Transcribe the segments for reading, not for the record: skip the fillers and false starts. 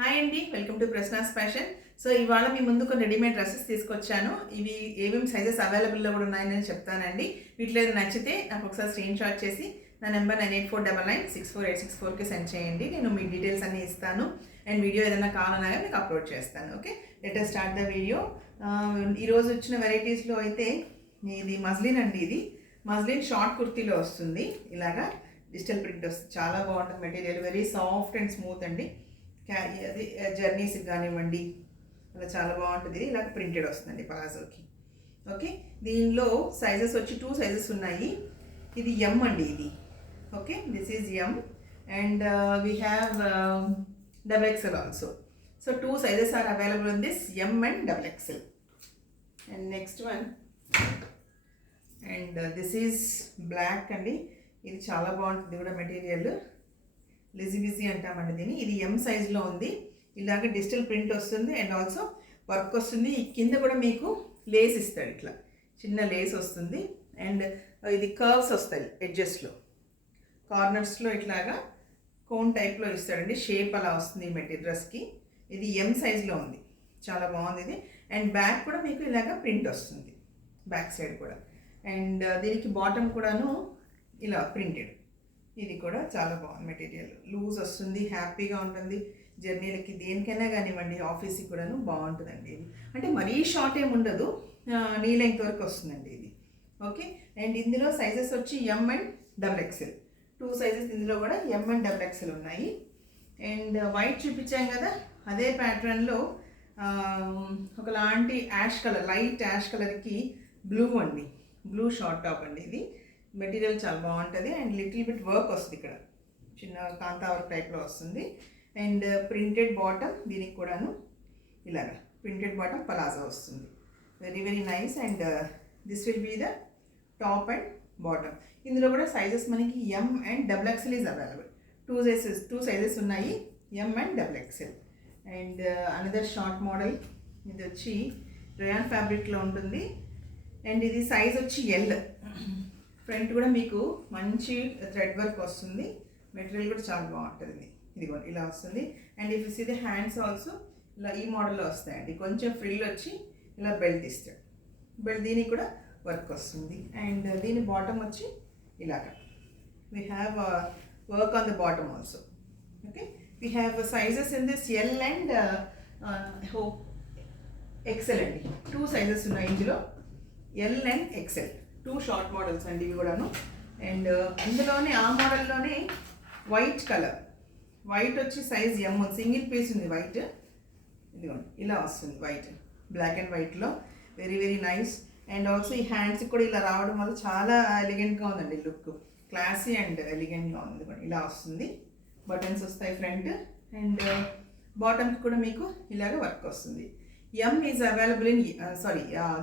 Hi అండి, welcome to Prashna's fashion. So ఇవాళ మీ ముందు కొన్ని రెడీమేడ్ డ్రెస్సెస్ తీసుకొచ్చాను. ఇవి ఏమేమి సైజెస్ అవైలబుల్లో కూడా ఉన్నాయని చెప్తానండి. వీటిలో ఏదో నచ్చితే నాకు ఒకసారి స్క్రీన్ షాట్ చేసి నా నెంబర్ 9849964864కి సెండ్ చేయండి. నేను మీ డీటెయిల్స్ అన్నీ ఇస్తాను అండ్ వీడియో ఏదైనా కావాలన్నా మీకు అప్లోడ్ చేస్తాను. Okay, let us start the video. ఈరోజు వచ్చిన వెరైటీస్లో అయితే ఇది మస్లిన్ అండి. ఇది మస్లిన్ షార్ట్ కుర్తీలో వస్తుంది. ఇలాగా డిజిటల్ ప్రింట్ వస్తుంది. చాలా బాగుంటుంది material, very soft and smooth అండి. అది జర్నీస్కి కానివ్వండి అలా చాలా బాగుంటుంది. ఇలా ప్రింటెడ్ వస్తుందండి పలాజోకి. ఓకే, దీనిలో సైజెస్ వచ్చి 2 సైజెస్ ఉన్నాయి. ఇది ఎం అండి. ఇది okay, this is M and we have XXL also. So 2 sizes are available in this M and XXL. And next one and this is black అండి. ఇది చాలా బాగుంటుంది కూడా మెటీరియల్. బిజీ అంటామండి దీన్ని. ఇది ఎం సైజ్లో ఉంది. ఇలాగ డిజిటల్ ప్రింట్ వస్తుంది అండ్ ఆల్సో వర్క్ వస్తుంది. ఈ కింద కూడా మీకు లేస్ ఇస్తాడు, ఇట్లా చిన్న లేస్ వస్తుంది అండ్ ఇది కర్వ్స్ వస్తాయి ఎడ్జెస్లో, కార్నర్స్లో ఇట్లాగా కోన్ టైప్లో ఇస్తాడండి. షేప్ అలా వస్తుంది ఈ మెటీరియల్ డ్రెస్కి. ఇది ఎం సైజ్లో ఉంది, చాలా బాగుంది ఇది. అండ్ బ్యాక్ కూడా మీకు ఇలాగ ప్రింట్ వస్తుంది, బ్యాక్ సైడ్ కూడా. అండ్ దీనికి బాటమ్ కూడాను ఇలా ప్రింటెడ్. ఇది కూడా చాలా బాగుంది మెటీరియల్. లూజ్ వస్తుంది, హ్యాపీగా ఉంటుంది జర్నీలకి, దేనికైనా కానివ్వండి, ఆఫీస్కి కూడాను బాగుంటుందండి. ఇది అంటే మరీ షార్ట్ ఏమి ఉండదు, నీ లెంగ్త్ వరకు వస్తుందండి ఇది. ఓకే, అండ్ ఇందులో సైజెస్ వచ్చి ఎం అండ్ XXL. 2 సైజెస్ ఇందులో కూడా ఎం అండ్ XXL ఉన్నాయి. అండ్ వైట్ చూపించాం కదా, అదే ప్యాటర్న్లో ఒకలాంటి యాష్ కలర్, లైట్ యాష్ కలర్కి బ్లూ అండి, బ్లూ షార్ట్ టాప్ అండి. ఇది మెటీరియల్ చాలా బాగుంటుంది అండ్ లిటిల్ బిట్ వర్క్ వస్తుంది, ఇక్కడ చిన్న కాంతా వర్క్ టైప్లో వస్తుంది. అండ్ ప్రింటెడ్ బాటమ్, దీనికి కూడాను ఇలాగా ప్రింటెడ్ బాటమ్ పలాజో వస్తుంది. Very very nice. And this will be the top and bottom. ఇందులో కూడా సైజెస్ మనకి M and XXL is available. 2 sizes ఉన్నాయి, M and XXL. And another short model, ఇది వచ్చి రేయాన్ ఫ్యాబ్రిక్లో ఉంటుంది అండ్ ఇది సైజ్ వచ్చి ఎల్. ఫ్రంట్ కూడా మీకు మంచి థ్రెడ్ వర్క్ వస్తుంది, మెటీరియల్ కూడా చాలా బాగుంటుంది. ఇదిగో ఇలా వస్తుంది. And if you see the hands also ఇలా ఈ మోడల్లో వస్తాయండి. కొంచెం ఫ్రిల్ వచ్చి ఇలా బెల్ట్ ఇస్తాడు, బెల్ట్ దీనికి కూడా వర్క్ వస్తుంది. అండ్ దీని బాటమ్ వచ్చి ఇలాగ we have work on the bottom also. Okay, we have sizes in this L and XL అండి. 2 సైజెస్ ఉన్నాయి ఇందులో, L and XL. 2 short models అండి ఇవి కూడాను. అండ్ ఇందులోనే ఆ మోడల్లోనే వైట్ కలర్, వైట్ వచ్చి సైజ్ ఎం, సింగిల్ పీస్ ఉంది వైట్. ఇదిగోండి ఇలా వస్తుంది వైట్, బ్లాక్ అండ్ వైట్లో. Very very nice. And also ఈ హ్యాండ్స్కి కూడా ఇలా రావడం వల్ల చాలా ఎలిగెంట్గా ఉందండి లుక్, క్లాసీ అండ్ ఎలిగెంట్గా ఉంది. ఇలా వస్తుంది, బటన్స్ వస్తాయి ఫ్రంట్. అండ్ బాటమ్కి కూడా మీకు ఇలాగ వర్క్ వస్తుంది. M is available in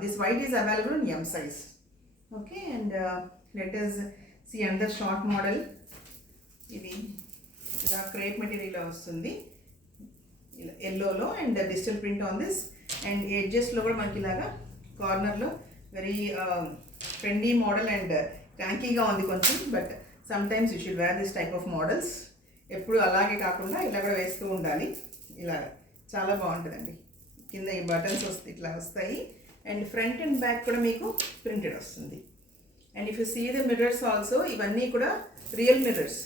this white is available in M size. Okay, and let us see another short model. ఇది ఇలా క్రేప్ మెటీరియల్లో వస్తుంది, ఇలా ఎల్లోలో and digital print on this. And ఎడ్జెస్లో కూడా మనకి ఇలాగా కార్నర్లో వెరీ ట్రెండీ మోడల్ అండ్ క్రాంకీగా ఉంది కొంచెం. But sometimes you should wear this type of models. ఎప్పుడు అలాగే కాకుండా ఇలా కూడా వేస్తూ ఉండాలి. ఇలాగ చాలా బాగుంటుందండి. కింద ఈ బటన్స్ వస్తాయి, ఇట్లా వస్తాయి. అండ్ ఫ్రంట్ అండ్ బ్యాక్ కూడా మీకు ప్రింటెడ్ వస్తుంది. And if you see the mirrors also, ఇవన్నీ కూడా రియల్ మిర్రర్స్,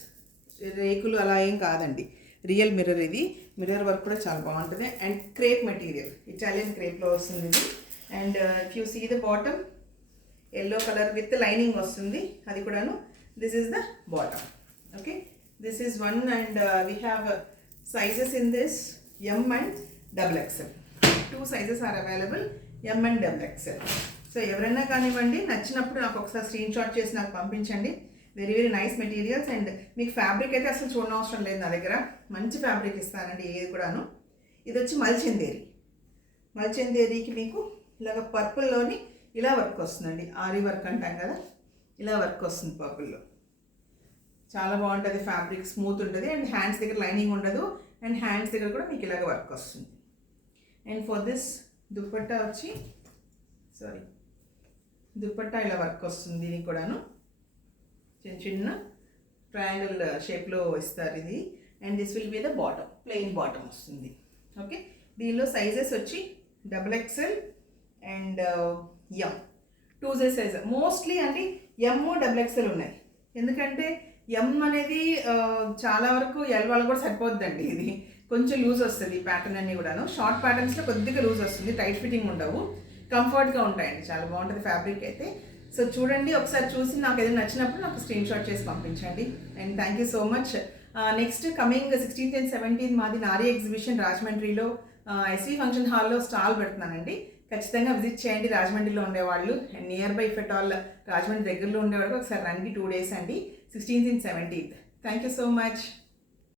రేకులు అలా ఏం కాదండి, రియల్ మిర్రర్. ఇది మిర్రర్ వర్క్ కూడా చాలా బాగుంటుంది. అండ్ క్రేప్ మెటీరియల్, ఇటాలియన్ క్రేప్లో వస్తుంది ఇది. And if you see the bottom, yellow colour with lining వస్తుంది, అది కూడాను. This is the bottom. Okay, this is one. And we have sizes in this M and XXL. 2 sizes are available, M and XXL. So ఎవరైనా కానివ్వండి, నచ్చినప్పుడు నాకు ఒకసారి screen shot చేసి నాకు పంపించండి. Very very nice materials. And మీకు fabric అయితే అసలు చూడనవసరం లేదు, నా దగ్గర మంచి ఫ్యాబ్రిక్ ఇస్తానండి ఏది కూడాను. ఇది వచ్చి మల్చందేరి. మల్చందేరికి మీకు ఇలాగ పర్పుల్లోని ఇలా వర్క్ వస్తుందండి, ఆరి వర్క్ అంటాం కదా, ఇలా వర్క్ వస్తుంది పర్పుల్లో. చాలా బాగుంటుంది ఫ్యాబ్రిక్, స్మూత్ ఉంటుంది. అండ్ హ్యాండ్స్ దగ్గర లైనింగ్ ఉండదు, అండ్ హ్యాండ్స్ దగ్గర కూడా మీకు ఇలాగ వర్క్ వస్తుంది. అండ్ ఫర్ దిస్ దుపట్టా వచ్చి దుపట్టా ఇలా వర్క్ వస్తుంది, దీనికి కూడాను చిన్న చిన్న ట్రయాంగిల్ షేప్లో ఇస్తారు ఇది. And this will be the bottom. Plain bottom వస్తుంది. ఓకే, దీనిలో సైజెస్ వచ్చి XXL and M 2 size. Mostly అంటే ఎమ్ XXL ఉన్నాయి, ఎందుకంటే ఎం అనేది చాలా వరకు ఎల్ వాళ్ళు కూడా సరిపోద్దండి. ఇది కొంచెం లూజ్ వస్తుంది ప్యాటర్న్ అన్నీ కూడాను. షార్ట్ ప్యాటర్న్స్లో కొద్దిగా లూజ్ వస్తుంది, టైట్ ఫిట్టింగ్ ఉండవు, కంఫర్ట్గా ఉంటాయండి, చాలా బాగుంటుంది ఫ్యాబ్రిక్ అయితే. సో చూడండి, ఒకసారి చూసి నాకు ఏదైనా నచ్చినప్పుడు నాకు స్క్రీన్ షాట్ చేసి పంపించండి. And thank you so much. Next coming 16th and 17th మాది నారీ ఎగ్జిబిషన్ రాజమండ్రిలో ఎస్వి ఫంక్షన్ హాల్లో స్టాల్ పెడుతున్నానండి. ఖచ్చితంగా విజిట్ చేయండి రాజమండ్రిలో ఉండేవాళ్ళు, and near by if at all Rajahmundry దగ్గరలో ఉండేవాళ్ళు ఒకసారి రండి. 2 days అండి, 16th and 17th. Thank you so much.